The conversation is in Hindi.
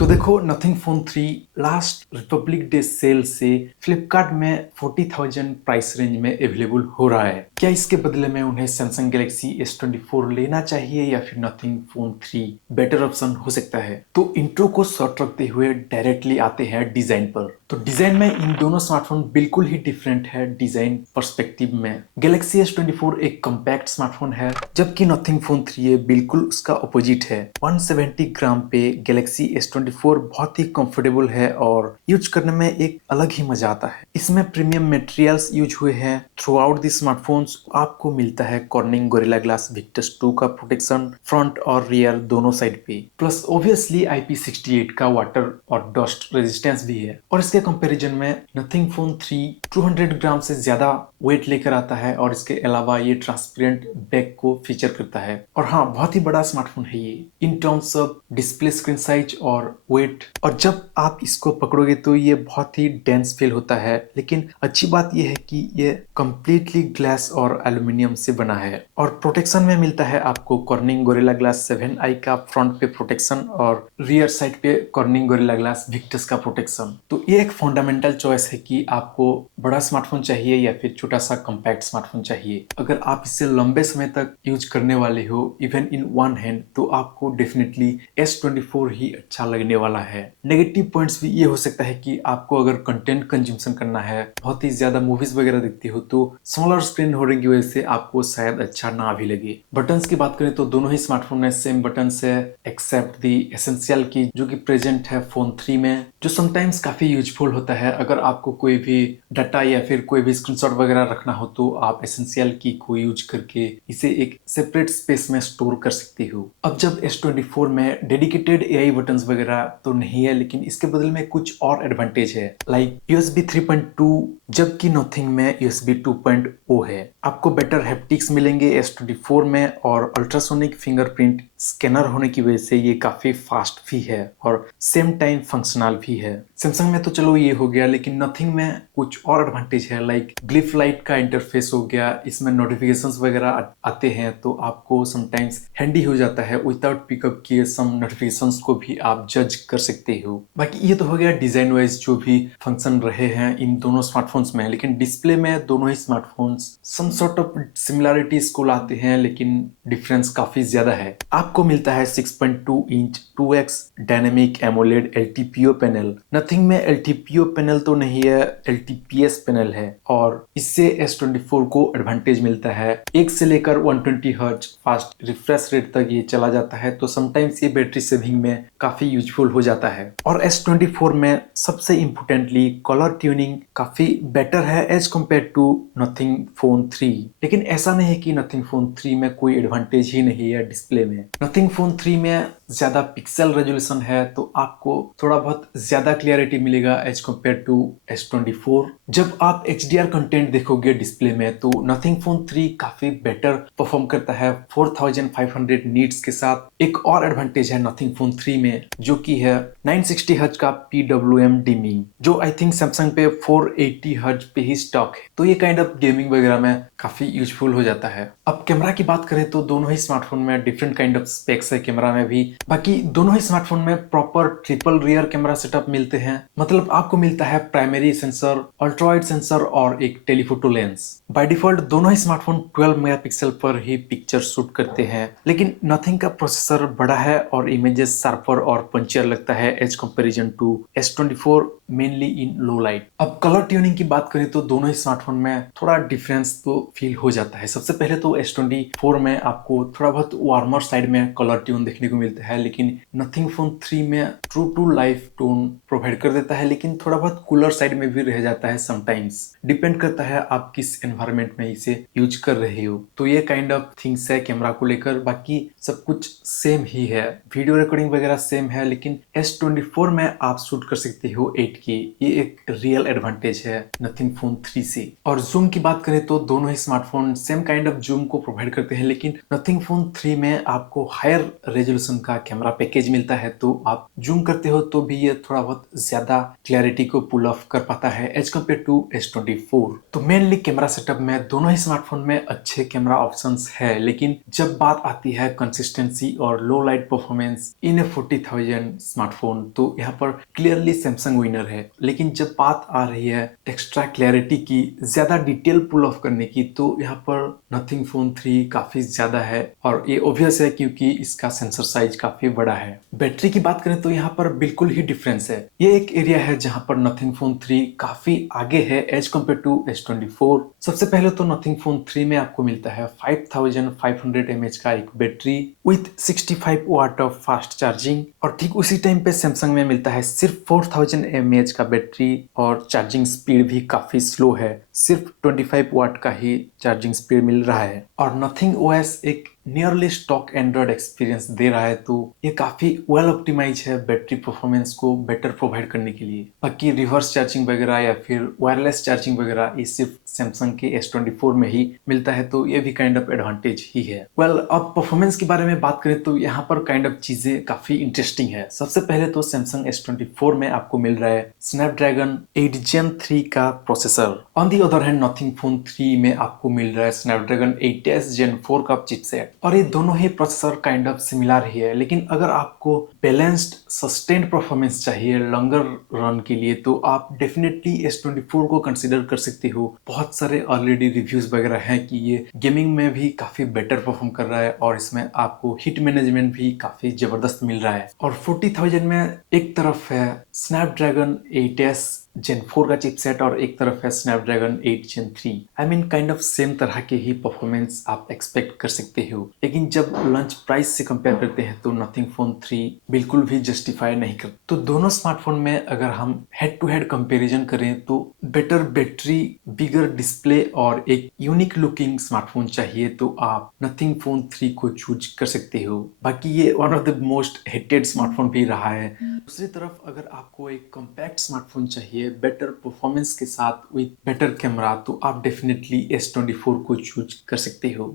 तो देखो Nothing phone 3 last Republic Day sale से फ्लिपकार्ट में 40,000 प्राइस रेंज में अवेलेबल हो रहा है। क्या इसके बदले में उन्हें सैमसंग गैलेक्सी S24 लेना चाहिए या फिर नथिंग फोन 3 बेटर ऑप्शन हो सकता है? तो इंट्रो को शॉर्ट रखते हुए डायरेक्टली आते हैं डिजाइन पर। तो डिजाइन में इन दोनों स्मार्टफोन बिल्कुल ही डिफरेंट है डिजाइन पर्सपेक्टिव में। गैलेक्सी S24 एक कॉम्पैक्ट स्मार्टफोन है, जबकि नथिंग फोन 3 ये बिल्कुल उसका अपोजिट है। 170 ग्राम पे गैलेक्सी S24 बहुत ही कंफर्टेबल है और यूज करने में एक अलग ही मजा आता है। इसमें प्रीमियम मटेरियल्स यूज हुए हैं। थ्रू आउट द स्मार्टफोन्स आपको मिलता है कॉर्निंग गोरिल्ला ग्लास विक्टस 2 का प्रोटेक्शन फ्रंट और रियर दोनों साइड पे, प्लस ऑब्वियसली IP68 का वाटर और डस्ट रेजिस्टेंस भी है। और इसके कंपैरिजन में नथिंग फोन 3 200 ग्राम से ज्यादा वेट लेकर आता है और इसके अलावा ये ट्रांसपेरेंट बैक को फीचर करता है। और हाँ, बहुत ही बड़ा स्मार्टफोन है ये in terms of display, screen size और वेट। और जब आप इसको पकड़ोगे तो ये बहुत ही डेंस फील होता है, लेकिन अच्छी बात ये है कि ये कंप्लीटली ग्लास और एल्यूमिनियम से बना है। और प्रोटेक्शन में मिलता है आपको कॉर्निंग गोरिल्ला ग्लास 7i का फ्रंट पे प्रोटेक्शन और रियर साइड पे कॉर्निंग गोरिल्ला ग्लास विक्टस का प्रोटेक्शन। तो ये एक फंडामेंटल चॉइस है कि आपको बड़ा स्मार्टफोन चाहिए या फिर छोटा सा कॉम्पैक्ट स्मार्टफोन चाहिए। अगर आप इसे लंबे समय तक यूज करने वाले हो इवन इन वन हैंड, तो आपको डेफिनेटली S24 ही अच्छा लगने वाला है। नेगेटिव पॉइंट्स भी ये हो सकता है कि आपको अगर कंटेंट कंज्यूमशन करना है, बहुत ही ज्यादा मूवीज वगैरह देखते हो, तो स्मॉलर स्क्रीन होने की वजह से आपको शायद अच्छा ना भी लगे। बटन्स की बात करें तो दोनों ही स्मार्टफोन में सेम बटन्स है एक्सेप्ट दी एसेंशियल की, जो कि प्रेजेंट है फोन 3 में, जो समटाइम्स काफी यूजफुल होता है। अगर आपको कोई भी डाटा या फिर कोई भी स्क्रीनशॉट वगैरह रखना हो तो आप एसेंशियल की को यूज करके इसे एक सेपरेट स्पेस में स्टोर कर सकते हो। अब जब S24 में डेडिकेटेड AI बटन्स वगैरह तो नहीं है, लेकिन इसके बदले में कुछ और एडवांटेज है, लाइक USB 3.2, जबकि नथिंग में USB 2.0 है। आपको बेटर हैप्टिक्स मिलेंगे S24 में, और अल्ट्रासोनिक फिंगरप्रिंट स्कैनर होने की वजह से ये काफी फास्ट भी है और सेम टाइम फंक्शनल भी है। सैमसंग में तो चलो ये हो गया, लेकिन नथिंग में कुछ और एडवांटेज है, लाइक ग्लिफ लाइट का इंटरफेस हो गया। इसमें नोटिफिकेशंस वगैरह आते हैं तो आपको समटाइम्स हैंडी हो जाता है, विदाउट पिकअप किए सम नोटिफिकेशंस को भी आप जज कर सकते हो। बाकी ये तो हो गया डिजाइन वाइज जो भी फंक्शन रहे हैं इन दोनों स्मार्टफोन्स में। लेकिन डिस्प्ले में दोनों ही smartphones some sort of similarities को लाते हैं, लेकिन डिफरेंस काफी ज्यादा है। आपको मिलता है 6.2 inch 2x dynamic AMOLED LTPO panel. Nothing में LTPO पैनल तो नहीं है, LTPS पैनल है, और इससे S24 को एडवांटेज मिलता है। 1 से लेकर 120 हर्ट्ज फास्ट रिफ्रेश रेट तक ये चला जाता है, तो समटाइम्स ये बैटरी सेविंग में काफी यूजफुल हो जाता है। और S24 में सबसे इम्पोर्टेंटली कलर ट्यूनिंग काफी बेटर है as compare to Nothing phone 3। लेकिन ऐसा नहीं है कि नथिंग फोन 3 में कोई एडवांटेज ही नहीं है डिस्प्ले में। नथिंग फोन 3 में ज्यादा पिक्सल रेजोल्यूशन है, तो आपको थोड़ा बहुत ज्यादा क्लियरिटी मिलेगा एज कम्पेयर टू S24। जब आप HDR कंटेंट देखोगे डिस्प्ले में, तो नथिंग फोन 3 काफी बेटर परफॉर्म करता है 4500 नीट्स के साथ। एक और एडवांटेज है नथिंग फोन 3 में, जो कि है 960 हर्ट्ज का PWM डिमिंग, जो आई थिंक सैमसंग पे 480 हर्ट्ज पे ही स्टॉक है। तो ये काइंड ऑफ गेमिंग वगैरह में काफी यूजफुल हो जाता है। अब कैमरा की बात करें तो दोनों ही स्मार्टफोन में डिफरेंट काइंड ऑफ स्पेक्स है कैमरा में भी। बाकी दोनों ही स्मार्टफोन में proper triple rear camera setup मिलते हैं। मतलब आपको मिलता है primary sensor, ultra wide sensor और एक टेलीफोटो लेंस। बाय डिफॉल्ट दोनों ही स्मार्टफोन 12 मेगापिक्सल पर ही पिक्चर शूट करते हैं, लेकिन नथिंग का प्रोसेसर बड़ा है और इमेजेस शार्पर और पंचियर लगता है as comparison to S24, mainly in low light. अब कलर ट्यूनिंग की बात करें तो दोनों ही स्मार्टफोन में थोड़ा डिफरेंस तो फील हो जाता है। सबसे पहले तो S24 में आपको थोड़ा बहुत वार्मर साइड में कलर ट्यून देखने को मिलता है, लेकिन नथिंग फोन 3 में true to life tone provide कर देता है, लेकिन थोड़ा बहुत कूलर साइड में भी रह जाता है समटाइम्स। डिपेंड करता है आप किस एनवायरनमेंट में इसे यूज कर रहे हो। तो ये काइंड ऑफ थिंग्स है कैमरा को लेकर। बाकी सब कुछ सेम ही है, वीडियो रिकॉर्डिंग वगैरह सेम है, लेकिन S24 में आप शूट कर सकते हो 8K की, ये एक रियल एडवांटेज है नथिंग फोन 3 से। और जूम की बात करें तो दोनों ही smartphone same kind of zoom को प्रोवाइड करते हैं, लेकिन नथिंग फोन 3 में आपको हायर रेजोल्यूशन का कैमरा पैकेज मिलता है, तो आप जूम करते हो तो भी ये थोड़ा बहुत ज्यादा क्लैरिटी को पुल ऑफ कर पाता है एज कम्पेयर टू S24। तो मेनली कैमरा सेटअप में दोनों ही स्मार्टफोन में अच्छे कैमरा ऑप्शंस है, लेकिन जब बात आती है कंसिस्टेंसी और लो light performance in A 40,000 smartphone, तो यहाँ पर क्लियरली सैमसंग विनर है। लेकिन जब बात आ रही है एक्स्ट्रा क्लैरिटी की, ज्यादा डिटेल पुल ऑफ करने की, तो यहाँ पर नथिंग फोन 3 काफी ज्यादा है, और ये ऑब्वियस है क्योंकि इसका सेंसर साइज काफी बड़ा है। बैटरी की बात करें तो यहाँ पर बिल्कुल ही डिफरेंस है। ये एक एरिया है जहाँ पर नथिंग फोन 3 काफी आगे है एज कम्पेयर टू S24। सबसे पहले तो नथिंग फोन 3 में आपको मिलता है 5500 mAh का एक battery with 65 watt of fast charging, और ठीक उसी टाइम पे सैमसंग में मिलता है सिर्फ 4000 mAh का बैटरी, और चार्जिंग स्पीड भी काफी स्लो है, सिर्फ 25 वाट का ही चार्जिंग स्पीड मिल रहा है। और नथिंग ओएस एक नियरली स्टॉक एंड्रॉइड एक्सपीरियंस दे रहा है, तो ये काफी वेल ऑप्टिमाइज है बैटरी परफॉर्मेंस को बेटर प्रोवाइड करने के लिए। बाकी रिवर्स चार्जिंग वगैरह या फिर वायरलेस चार्जिंग वगैरह ये सिर्फ सैमसंग के S24 में ही मिलता है, तो ये भी काइंड ऑफ एडवांटेज ही है। अब परफॉर्मेंस के बारे में बात करें तो यहाँ पर काइंड ऑफ चीजें काफी इंटरेस्टिंग है। सबसे पहले तो सैमसंग S24 में आपको मिल रहा है स्नैपड्रैगन 8 Gen 3 का processor. On the other hand nothing phone 3 में आपको मिल रहा है स्नैपड्रैगन 8s Gen 4 का चिपसेट, और ये दोनों ही प्रोसेसर काइंड ऑफ सिमिलर ही है। लेकिन अगर आपको बैलेंस्ड सस्टेन्ड परफॉर्मेंस चाहिए लॉन्गर रन के लिए, तो आप डेफिनेटली S24 को कंसिडर कर सकते हो। बहुत सारे ऑलरेडी रिव्यूज वगैरह हैं कि ये गेमिंग में भी काफी बेटर परफॉर्म कर रहा है, और इसमें आपको हिट मैनेजमेंट भी काफी जबरदस्त मिल रहा है। और 40,000 में एक तरफ है स्नैपड्रैगन 8s Gen 4 का चिपसेट, और एक तरफ है Snapdragon 8 Gen 3। I mean kind of same तरह के ही परफॉर्मेंस आप एक्सपेक्ट कर सकते हो। लेकिन जब लॉन्च प्राइस से कंपेयर करते हैं तो नथिंग फोन 3 बिल्कुल भी जस्टिफाई नहीं करता। तो दोनों स्मार्टफोन में अगर हम हेड टू हेड कंपैरिजन करें तो बेटर बैटरी, बिगर डिस्प्ले और एक यूनिक लुकिंग स्मार्टफोन चाहिए तो आप नथिंग फोन 3 को चूज कर सकते हो। बाकी ये one of the most hated smartphone भी रहा है। दूसरी तरफ अगर आपको एक कॉम्पैक्ट स्मार्टफोन चाहिए बेटर परफॉर्मेंस के साथ विद बेटर कैमरा, तो आप डेफिनेटली S24 को चूज कर सकते हो।